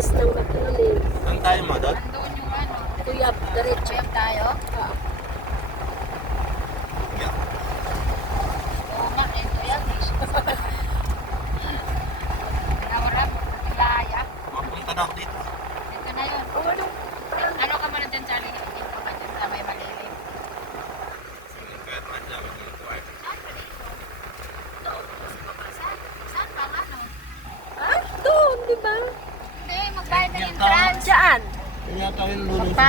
Baptist ng Baclanin. Saan tayo mo doon? Andun yung ano. Kuya, diretso. Check tayo. Yeah. Oo nga, ito yan. Nawala mo. Ilaya. Mapunta na ako dito. Ito na yun. Oh, ano? Ano ka muna dyan, Charlie? Hindi ko ka dyan sa may malilim. Kahit man lang, maging kwarto. Saan ka dito? Doon. Saan ka ano? Ah, doon, di ba? Hindi, magbayad ng entrance. Diyan. Kaya kami lulong Pa?